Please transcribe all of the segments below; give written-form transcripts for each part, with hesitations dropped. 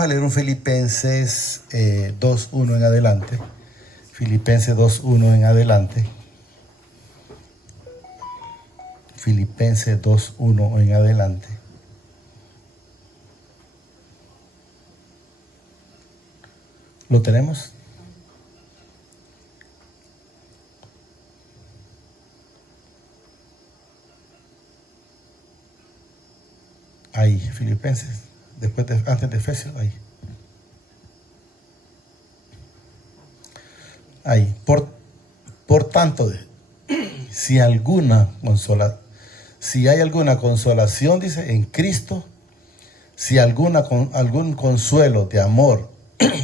A leer un Filipenses 2:1 en adelante. Filipenses 2:1 en adelante. Filipenses 2:1 en adelante. ¿Lo tenemos? Ahí, Filipenses. Antes de Efesios, ahí. Ahí. Por tanto, si hay alguna consolación, dice, en Cristo, si algún consuelo de amor,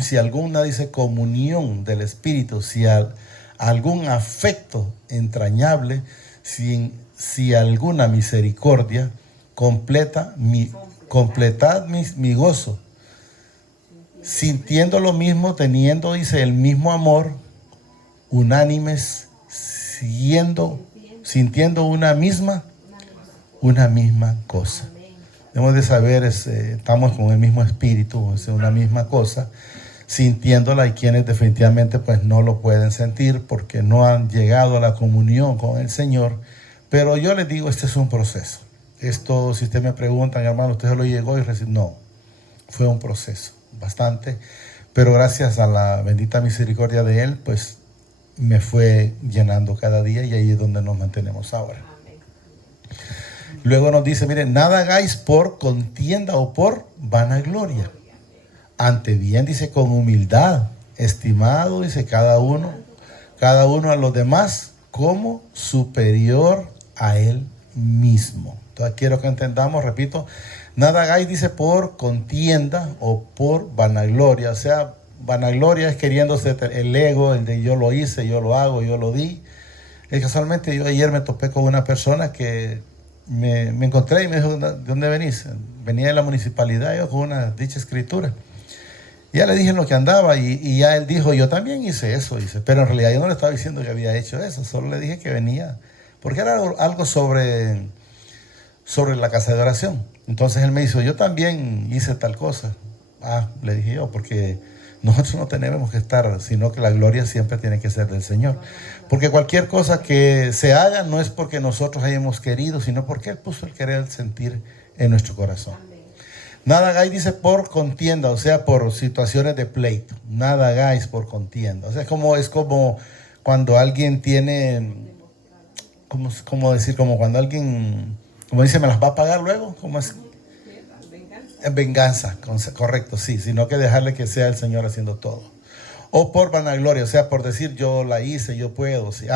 si alguna, dice, comunión del Espíritu, si algún afecto entrañable, si alguna misericordia, completad mi gozo, sintiendo lo mismo, teniendo, dice, el mismo amor, unánimes, sintiendo una misma cosa. Debemos de saber, estamos con el mismo espíritu, es una misma cosa, sintiéndola. Hay quienes definitivamente pues no lo pueden sentir porque no han llegado a la comunión con el Señor. Pero yo les digo, este es un proceso. Esto, si ustedes me preguntan, hermano, ¿usted lo llegó y recibió? No, fue un proceso, bastante. Pero gracias a la bendita misericordia de Él, pues me fue llenando cada día, y ahí es donde nos mantenemos ahora. Luego nos dice, miren, nada hagáis por contienda o por vanagloria. Ante bien, dice, con humildad, estimado, dice, cada uno a los demás como superior a él mismo. Entonces quiero que entendamos, repito, nada hagáis, dice, por contienda o por vanagloria. O sea, vanagloria es queriéndose el ego, el de yo lo hice, yo lo hago, yo lo di. Casualmente yo ayer me topé con una persona que me encontré y me dijo, ¿de dónde venís? Venía de la municipalidad, yo con una dicha escritura. Ya le dije en lo que andaba y ya él dijo, yo también hice eso, dice, pero en realidad yo no le estaba diciendo que había hecho eso, solo le dije que venía, porque era algo sobre la casa de oración. Entonces él me dijo, yo también hice tal cosa. Le dije yo, porque nosotros no tenemos que estar, sino que la gloria siempre tiene que ser del Señor. Porque cualquier cosa que se haga no es porque nosotros hayamos querido, sino porque Él puso el querer, el sentir en nuestro corazón. Nada hagáis, dice, por contienda, o sea, por situaciones de pleito. Nada hagáis por contienda. O sea, es como cuando alguien tiene, como decir, como cuando alguien, como dice, me las va a pagar luego, ¿cómo es? Venganza, correcto, sí, sino que dejarle que sea el Señor haciendo todo. O por vanagloria, o sea, por decir yo la hice, yo puedo, sí,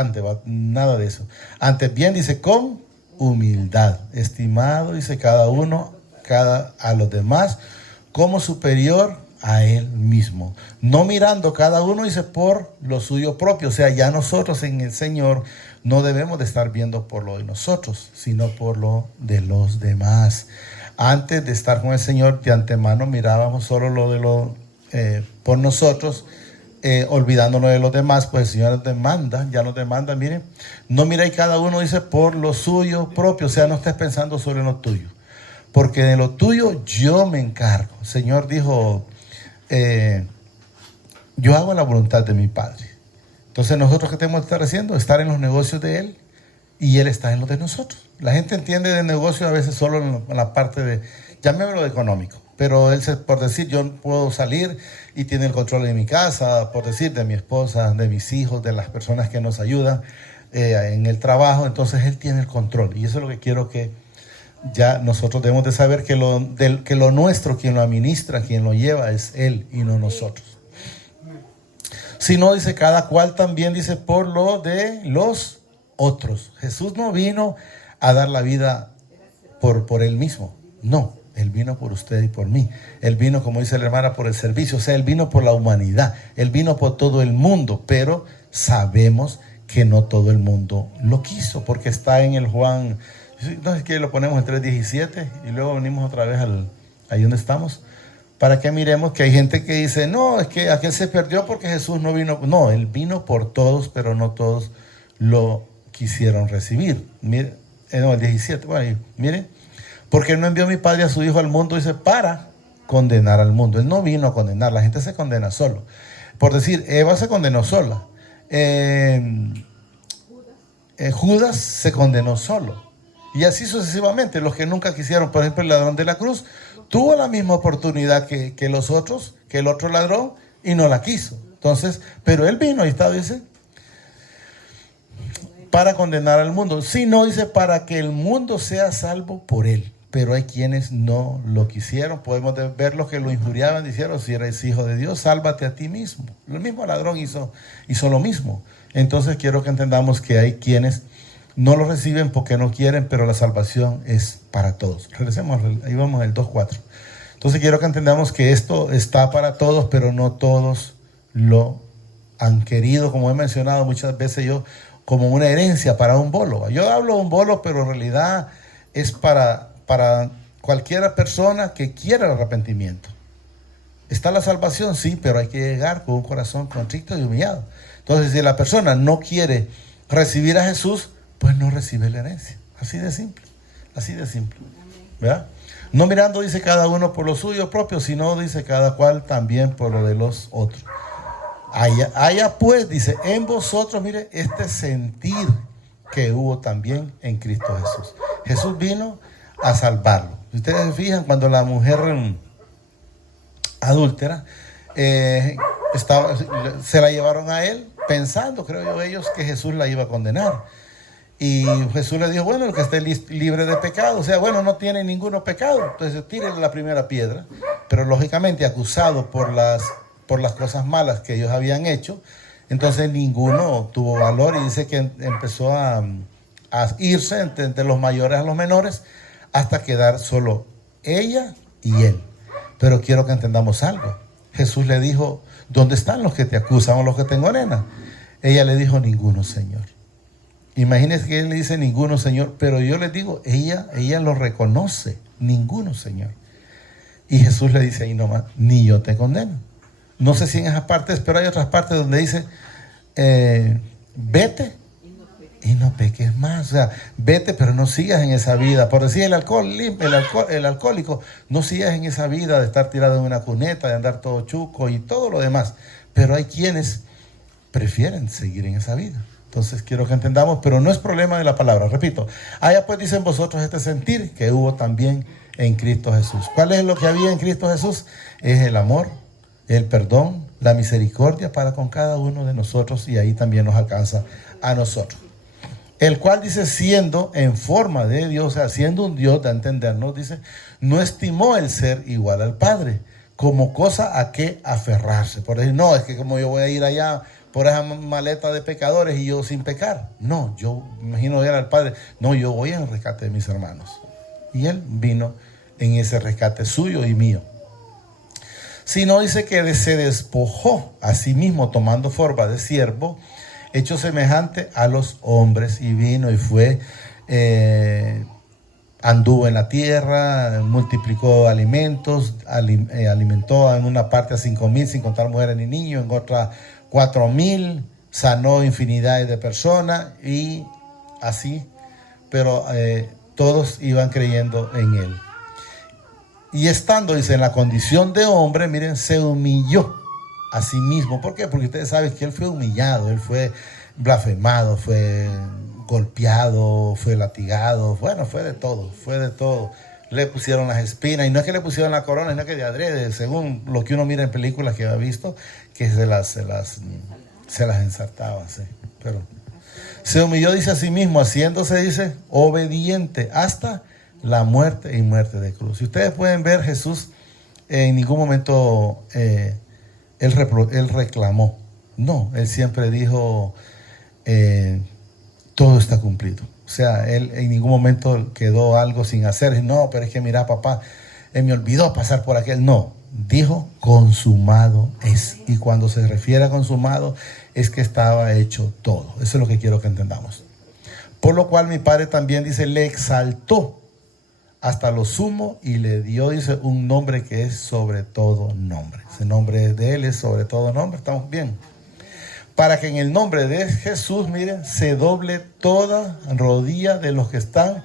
nada de eso. Antes bien, dice, con humildad, estimado, dice, cada uno a los demás como superior a él mismo, no mirando cada uno, dice, por lo suyo propio. O sea, ya nosotros en el Señor no debemos de estar viendo por lo de nosotros, sino por lo de los demás. Antes de estar con el Señor, de antemano mirábamos solo por nosotros, olvidándonos de los demás. Pues el Señor ya nos demanda, miren, no miréis cada uno, dice, por lo suyo propio. O sea, no estés pensando sobre lo tuyo, porque de lo tuyo yo me encargo. El Señor dijo, yo hago la voluntad de mi Padre. Entonces nosotros, ¿qué tenemos que estar haciendo? Estar en los negocios de Él, y Él está en los de nosotros. La gente entiende de negocio a veces solo en la parte de, llamémoslo económico, pero Él, por decir, yo puedo salir y tiene el control de mi casa, por decir, de mi esposa, de mis hijos, de las personas que nos ayudan en el trabajo. Entonces Él tiene el control, y eso es lo que quiero que ya nosotros debemos de saber, que lo nuestro, quien lo administra, quien lo lleva, es Él y no nosotros. Si no, dice, cada cual también, dice, por lo de los otros. Jesús no vino a dar la vida por Él mismo. No, Él vino por usted y por mí. Él vino, como dice la hermana, por el servicio. O sea, Él vino por la humanidad. Él vino por todo el mundo. Pero sabemos que no todo el mundo lo quiso, porque está en el Juan. No es que lo ponemos en 3:17 y luego venimos otra vez ahí donde estamos, para que miremos que hay gente que dice, no, es que aquel se perdió porque Jesús no vino. No, Él vino por todos, pero no todos lo quisieron recibir. Mire, el 17, bueno, miren, porque no envió mi Padre a su Hijo al mundo, dice, para condenar al mundo. Él no vino a condenar, la gente se condena solo. Por decir, Eva se condenó sola. Judas se condenó solo. Y así sucesivamente, los que nunca quisieron, por ejemplo, el ladrón de la cruz, tuvo la misma oportunidad que los otros, que el otro ladrón, y no la quiso. Entonces, pero él vino, ahí está, dice, para condenar al mundo. Si no, dice, para que el mundo sea salvo por él. Pero hay quienes no lo quisieron. Podemos ver los que lo injuriaban, dijeron, si eres hijo de Dios, sálvate a ti mismo. El mismo ladrón hizo lo mismo. Entonces quiero que entendamos que hay quienes no lo reciben porque no quieren, pero la salvación es para todos. Regresemos, ahí vamos al 2.4. Entonces quiero que entendamos que esto está para todos, pero no todos lo han querido, como he mencionado muchas veces yo, como una herencia para un bolo. Yo hablo de un bolo, pero en realidad es para cualquier persona que quiera el arrepentimiento. Está la salvación, sí, pero hay que llegar con un corazón contrito y humillado. Entonces, si la persona no quiere recibir a Jesús, pues no recibe la herencia. Así de simple, así de simple. ¿Verdad? No mirando, dice, cada uno por lo suyo propio, sino, dice, cada cual también por lo de los otros. Haya pues, dice, en vosotros, mire, este sentir que hubo también en Cristo Jesús. Jesús vino a salvarlo. Si ustedes se fijan, cuando la mujer adúltera se la llevaron a él, pensando, creo yo, ellos que Jesús la iba a condenar. Y Jesús le dijo, bueno, el que esté libre de pecado, o sea, bueno, no tiene ninguno pecado, entonces tírenle la primera piedra. Pero lógicamente acusado por las cosas malas que ellos habían hecho, entonces ninguno tuvo valor, y dice que empezó a irse entre los mayores a los menores hasta quedar solo ella y él. Pero quiero que entendamos algo. Jesús le dijo, ¿dónde están los que te acusan o los que te envenenan? Ella le dijo, ninguno, Señor. Imagínense que él le dice, ninguno, Señor, pero yo les digo, ella lo reconoce, ninguno, Señor. Y Jesús le dice ahí nomás, ni yo te condeno. No sé si en esas partes, pero hay otras partes donde dice, vete y no peques más. O sea, vete, pero no sigas en esa vida. Por decir, el alcohólico, no sigas en esa vida de estar tirado en una cuneta, de andar todo chuco y todo lo demás. Pero hay quienes prefieren seguir en esa vida. Entonces quiero que entendamos, pero no es problema de la palabra. Repito, allá pues dicen vosotros este sentir que hubo también en Cristo Jesús. ¿Cuál es lo que había en Cristo Jesús? Es el amor, el perdón, la misericordia para con cada uno de nosotros, y ahí también nos alcanza a nosotros. El cual, dice, siendo en forma de Dios, o sea, siendo un Dios, de entendernos, dice, no estimó el ser igual al Padre como cosa a que aferrarse. Por decir, no, es que como yo voy a ir allá por esa maleta de pecadores y yo sin pecar. No, yo me imagino ver al Padre. No, yo voy en el rescate de mis hermanos. Y Él vino en ese rescate suyo y mío. Sino, dice que se despojó a sí mismo tomando forma de siervo, hecho semejante a los hombres, y vino y fue, anduvo en la tierra, multiplicó alimentos, alimentó en una parte a 5,000 sin contar mujeres ni niños, en otra 4,000, sanó infinidades de personas y así, pero todos iban creyendo en él. Y estando, dice, en la condición de hombre, miren, se humilló a sí mismo. ¿Por qué? Porque ustedes saben que él fue humillado, él fue blasfemado, fue golpeado, fue latigado, bueno, fue de todo. Le pusieron las espinas, y no es que le pusieron la corona, sino que de adrede, según lo que uno mira en películas que ha visto, que se las ensartaban, sí. Pero se humilló, dice, a sí mismo, haciéndose, dice, obediente hasta la muerte y muerte de cruz. Si ustedes pueden ver, Jesús en ningún momento él reclamó. No, él siempre dijo, todo está cumplido. O sea, él en ningún momento quedó algo sin hacer. No, pero es que mira, papá, me olvidó pasar por aquel. No, dijo, consumado es. Y cuando se refiere a consumado, es que estaba hecho todo. Eso es lo que quiero que entendamos. Por lo cual mi Padre también, dice, le exaltó hasta lo sumo y le dio, dice, un nombre que es sobre todo nombre. Ese nombre de él es sobre todo nombre. ¿Estamos bien? Para que en el nombre de Jesús, miren, se doble toda rodilla de los que están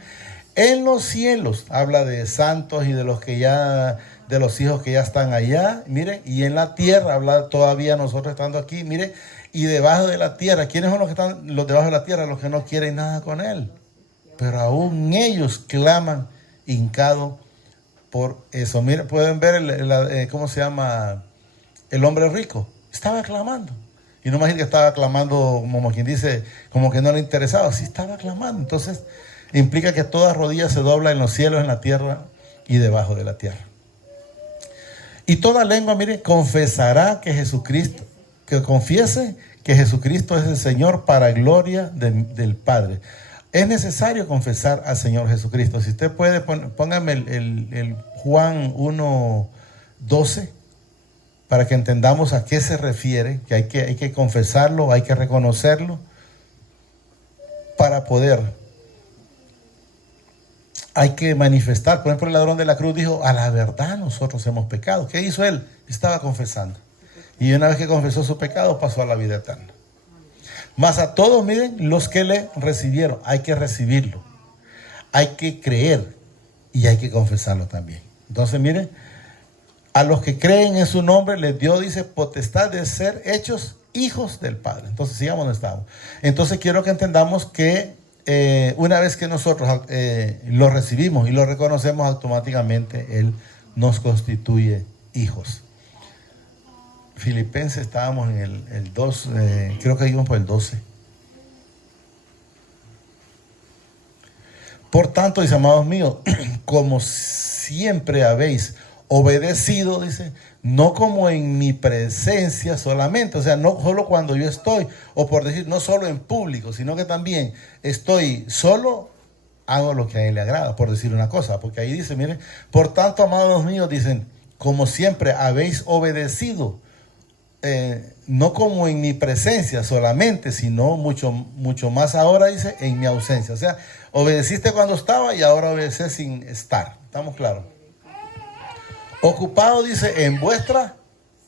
en los cielos. Habla de santos y de los que ya de los hijos que ya están allá, miren, y en la tierra, habla todavía nosotros estando aquí, miren, y debajo de la tierra. ¿Quiénes son los que están los debajo de la tierra? Los que no quieren nada con Él. Pero aún ellos claman hincado por eso. Miren, pueden ver ¿cómo se llama? El hombre rico. Estaba clamando. Y no imagino que estaba clamando como quien dice, como que no le interesaba. Sí estaba clamando. Entonces implica que toda rodilla se dobla en los cielos, en la tierra y debajo de la tierra. Y toda lengua, mire, confesará que Jesucristo, que confiese que Jesucristo es el Señor para gloria del Padre. Es necesario confesar al Señor Jesucristo. Si usted puede, póngame el Juan 1:12 para que entendamos a qué se refiere, que hay que confesarlo, hay que reconocerlo para poder. Hay que manifestar. Por ejemplo, el ladrón de la cruz dijo, a la verdad nosotros hemos pecado. ¿Qué hizo él? Estaba confesando. Y una vez que confesó su pecado, pasó a la vida eterna. Mas a todos, miren, los que le recibieron, hay que recibirlo. Hay que creer y hay que confesarlo también. Entonces, miren, a los que creen en su nombre les dio, dice, potestad de ser hechos hijos del Padre. Entonces, sigamos donde estamos. Entonces, quiero que entendamos que una vez que nosotros lo recibimos y lo reconocemos, automáticamente Él nos constituye hijos. Filipenses, estábamos en el 2, creo que íbamos por el 12. Por tanto, dice, amados míos, como siempre habéis obedecido, dice, no como en mi presencia solamente, o sea, no solo cuando yo estoy, o por decir, no solo en público, sino que también estoy solo, hago lo que a Él le agrada, por decir una cosa, porque ahí dice, miren, por tanto, amados míos, dicen, como siempre habéis obedecido, no como en mi presencia solamente, sino mucho más ahora, dice, en mi ausencia. O sea, obedeciste cuando estaba y ahora obedeces sin estar. ¿Estamos claros? Ocupado, dice, en vuestra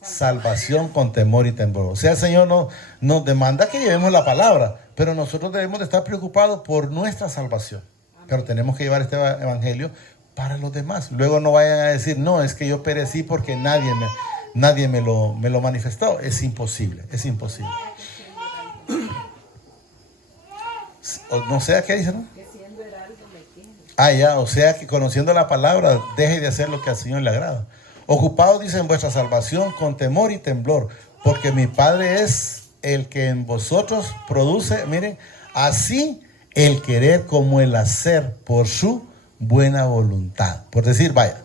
salvación con temor y temblor. O sea, el Señor nos demanda que llevemos la palabra, pero nosotros debemos de estar preocupados por nuestra salvación. Pero tenemos que llevar este evangelio para los demás. Luego no vayan a decir, no, es que yo perecí porque nadie me lo manifestó. Es imposible, es imposible. No sé a qué dice, ¿no? Ah, ya, o sea que conociendo la palabra, deje de hacer lo que al Señor le agrada. Ocupados, dice, en vuestra salvación con temor y temblor, porque mi Padre es el que en vosotros produce, miren, así el querer como el hacer por su buena voluntad. Por decir, vaya,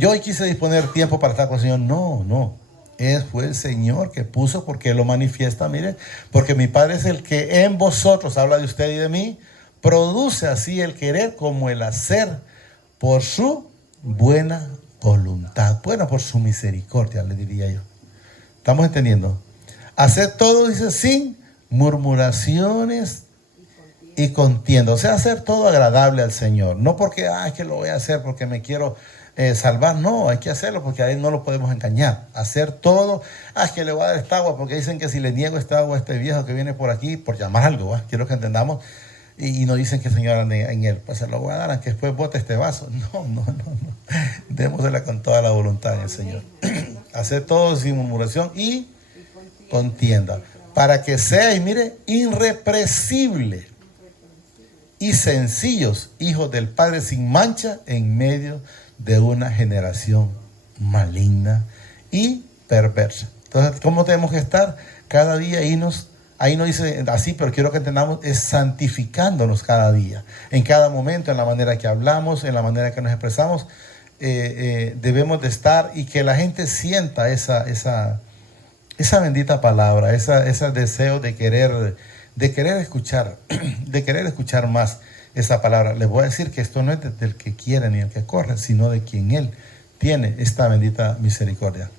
yo hoy quise disponer tiempo para estar con el Señor. No. Fue el Señor que puso, porque Él lo manifiesta, miren, porque mi Padre es el que en vosotros, habla de usted y de mí, produce así el querer como el hacer por su buena voluntad. Bueno, por su misericordia, le diría yo. ¿Estamos entendiendo? Hacer todo, dice, sin murmuraciones y contienda. O sea, hacer todo agradable al Señor. No porque, es que lo voy a hacer porque me quiero salvar. No, hay que hacerlo porque a Él no lo podemos engañar. Hacer todo, es que le voy a dar esta agua porque dicen que si le niego esta agua a este viejo que viene por aquí, por llamar algo, quiero que entendamos. Y nos dicen que el Señor ande en él. Pues se lo voy a dar, aunque después bote este vaso. No. Démosela con toda la voluntad en el Señor. Hacer todo sin murmuración y contienda. Para que seáis, mire, irrepresible y sencillos, hijos del Padre sin mancha, en medio de una generación maligna y perversa. Entonces, ¿cómo tenemos que estar? Cada día ahí no dice así, pero quiero que entendamos, es santificándonos cada día, en cada momento, en la manera que hablamos, en la manera que nos expresamos, debemos de estar y que la gente sienta esa bendita palabra, ese deseo de querer escuchar, de querer escuchar más esa palabra. Les voy a decir que esto no es del que quiere ni el que corre, sino de quien Él tiene esta bendita misericordia.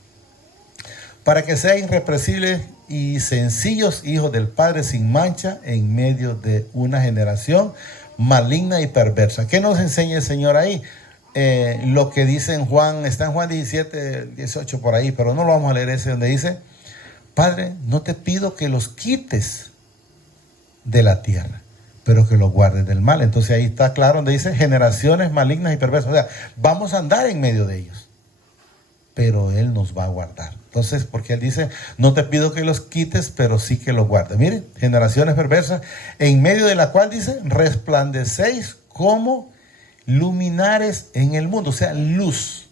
Para que sean irrepresibles y sencillos, hijos del Padre sin mancha, en medio de una generación maligna y perversa. ¿Qué nos enseña el Señor ahí? Lo que dice en Juan, está en Juan 17, 18 por ahí, pero no lo vamos a leer ese, donde dice, Padre, no te pido que los quites de la tierra, pero que los guardes del mal. Entonces ahí está claro donde dice generaciones malignas y perversas. O sea, vamos a andar en medio de ellos. pero Él nos va a guardar. Entonces, porque Él dice, no te pido que los quites, pero sí que los guardes. Miren, generaciones perversas, en medio de la cual dice, resplandecéis como luminares en el mundo, o sea, luz.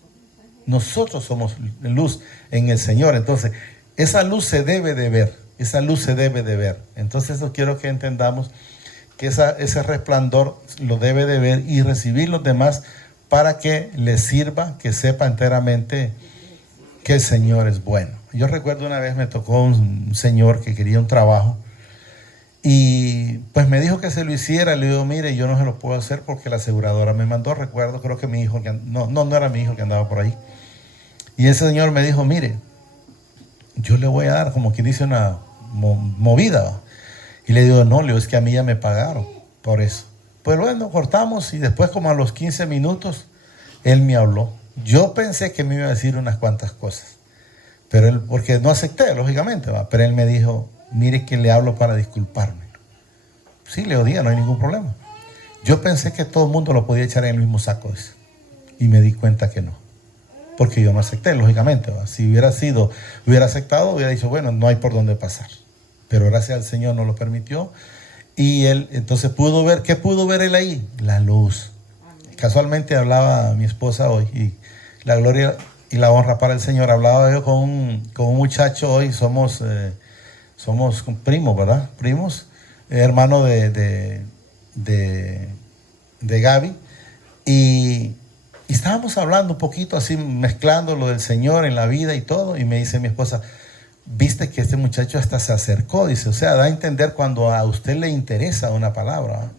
Nosotros somos luz en el Señor. Entonces, esa luz se debe de ver, esa luz se debe de ver. Entonces, eso quiero que entendamos, que ese resplandor lo debe de ver y recibir los demás para que les sirva, que sepa enteramente que el Señor es bueno. Yo recuerdo una vez me tocó un señor que quería un trabajo y pues me dijo que se lo hiciera. Le digo, mire, yo no se lo puedo hacer porque la aseguradora me mandó. Recuerdo, creo que mi hijo, no era mi hijo que andaba por ahí. Y ese señor me dijo, mire, yo le voy a dar, como quien dice, una movida. Y le digo, no, le digo, es que a mí ya me pagaron por eso. Pues bueno, cortamos y después como a los 15 minutos, él me habló. Yo pensé que me iba a decir unas cuantas cosas, pero él, porque no acepté, lógicamente, ¿va? Pero él me dijo, mire que le hablo para disculparme. Sí, le digo, no hay ningún problema. Yo pensé que todo el mundo lo podía echar en el mismo saco ese, y me di cuenta que no, porque yo no acepté, lógicamente, ¿va? Si hubiera aceptado, hubiera dicho, bueno, no hay por dónde pasar. Pero gracias al Señor no lo permitió. Y él entonces pudo ver, ¿qué pudo ver él ahí? La luz. Casualmente hablaba mi esposa hoy, y la gloria y la honra para el Señor. Hablaba yo con un muchacho hoy, somos primos, ¿verdad? Primos, hermano de Gaby. Y estábamos hablando un poquito así, mezclando lo del Señor en la vida y todo. Y me dice mi esposa, viste que este muchacho hasta se acercó, dice, o sea, da a entender cuando a usted le interesa una palabra, ¿eh?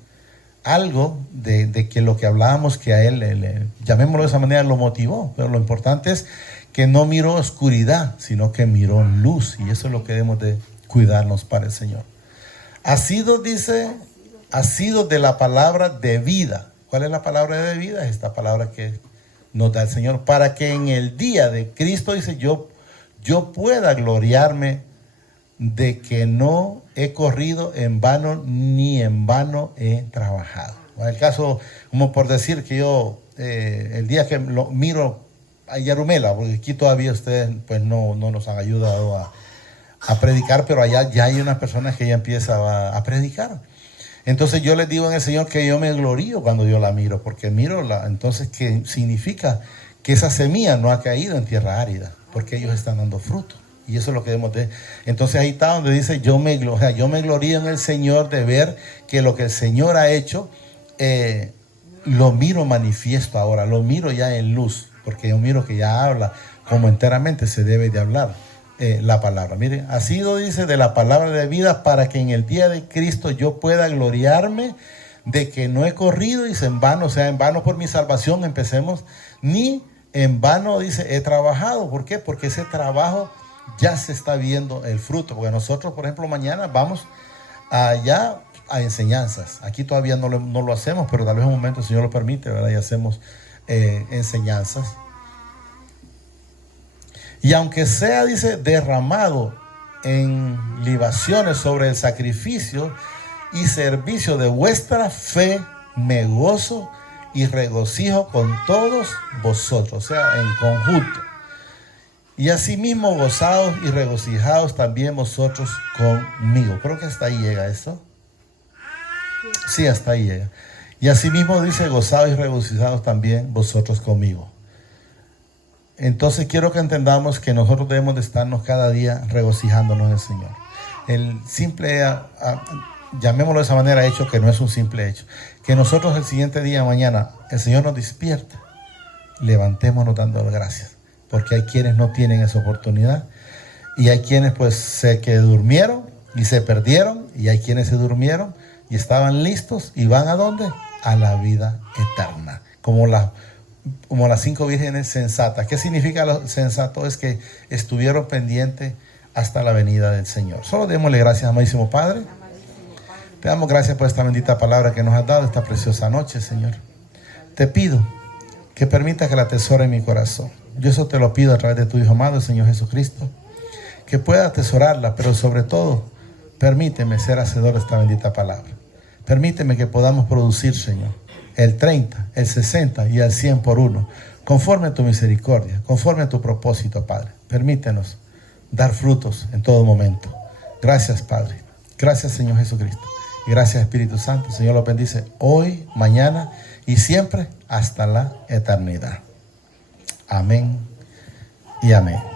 Algo de que lo que hablábamos, que a él, llamémoslo de esa manera, lo motivó. Pero lo importante es que no miró oscuridad, sino que miró luz. Y eso es lo que debemos de cuidarnos para el Señor. Ha sido de la palabra de vida. ¿Cuál es la palabra de vida? Es esta palabra que nos da el Señor, para que en el día de Cristo, dice, yo pueda gloriarme de que no he corrido en vano, ni en vano he trabajado. En el caso, como por decir que yo, el día que lo miro a Yarumela, porque aquí todavía ustedes pues no nos han ayudado a predicar, pero allá ya hay unas personas que ya empiezan a predicar. Entonces yo les digo en el Señor que yo me glorío cuando yo la miro, porque entonces que significa que esa semilla no ha caído en tierra árida, porque ellos están dando fruto. Y eso es lo que debemos de. Entonces ahí está donde dice, yo me glorío en el Señor de ver que lo que el Señor ha hecho, lo miro manifiesto ahora, lo miro ya en luz, porque yo miro que ya habla como enteramente se debe de hablar la palabra. Miren, ha sido, dice, de la palabra de vida, para que en el día de Cristo yo pueda gloriarme de que no he corrido, dice, en vano, o sea, en vano por mi salvación, empecemos, ni en vano, dice, he trabajado. ¿Por qué? Porque ese trabajo ya se está viendo el fruto. Porque nosotros, por ejemplo, mañana vamos allá a enseñanzas. Aquí todavía no lo hacemos, pero tal vez en un momento el Señor lo permite, ¿verdad? Y hacemos enseñanzas. Y aunque sea, dice, derramado en libaciones sobre el sacrificio y servicio de vuestra fe, me gozo y regocijo con todos vosotros, o sea, en conjunto. Y asimismo gozados y regocijados también vosotros conmigo. Creo que hasta ahí llega esto. Sí, hasta ahí llega. Y asimismo dice, gozados y regocijados también vosotros conmigo. Entonces quiero que entendamos que nosotros debemos de estarnos cada día regocijándonos en el Señor. El simple, llamémoslo de esa manera, hecho, que no es un simple hecho. Que nosotros el siguiente día, mañana, el Señor nos despierta. Levantémonos dando gracias. Porque hay quienes no tienen esa oportunidad. Y hay quienes pues que durmieron y se perdieron. Y hay quienes se durmieron y estaban listos. ¿Y van a dónde? A la vida eterna. Como las 5 vírgenes sensatas. ¿Qué significa lo sensato? Es que estuvieron pendientes hasta la venida del Señor. Solo démosle gracias, amadísimo Padre. Te damos gracias por esta bendita palabra que nos has dado esta preciosa noche, Señor. Te pido que permita que la atesore en mi corazón. Yo eso te lo pido a través de tu Hijo amado, el Señor Jesucristo. Que pueda atesorarla, pero sobre todo, permíteme ser hacedor de esta bendita palabra. Permíteme que podamos producir, Señor, el 30, el 60 y el 100 por uno. conforme a tu misericordia, conforme a tu propósito, Padre. Permítenos dar frutos en todo momento. Gracias, Padre. Gracias, Señor Jesucristo. Y gracias, Espíritu Santo. El Señor los bendice hoy, mañana y siempre hasta la eternidad. Amén y amén.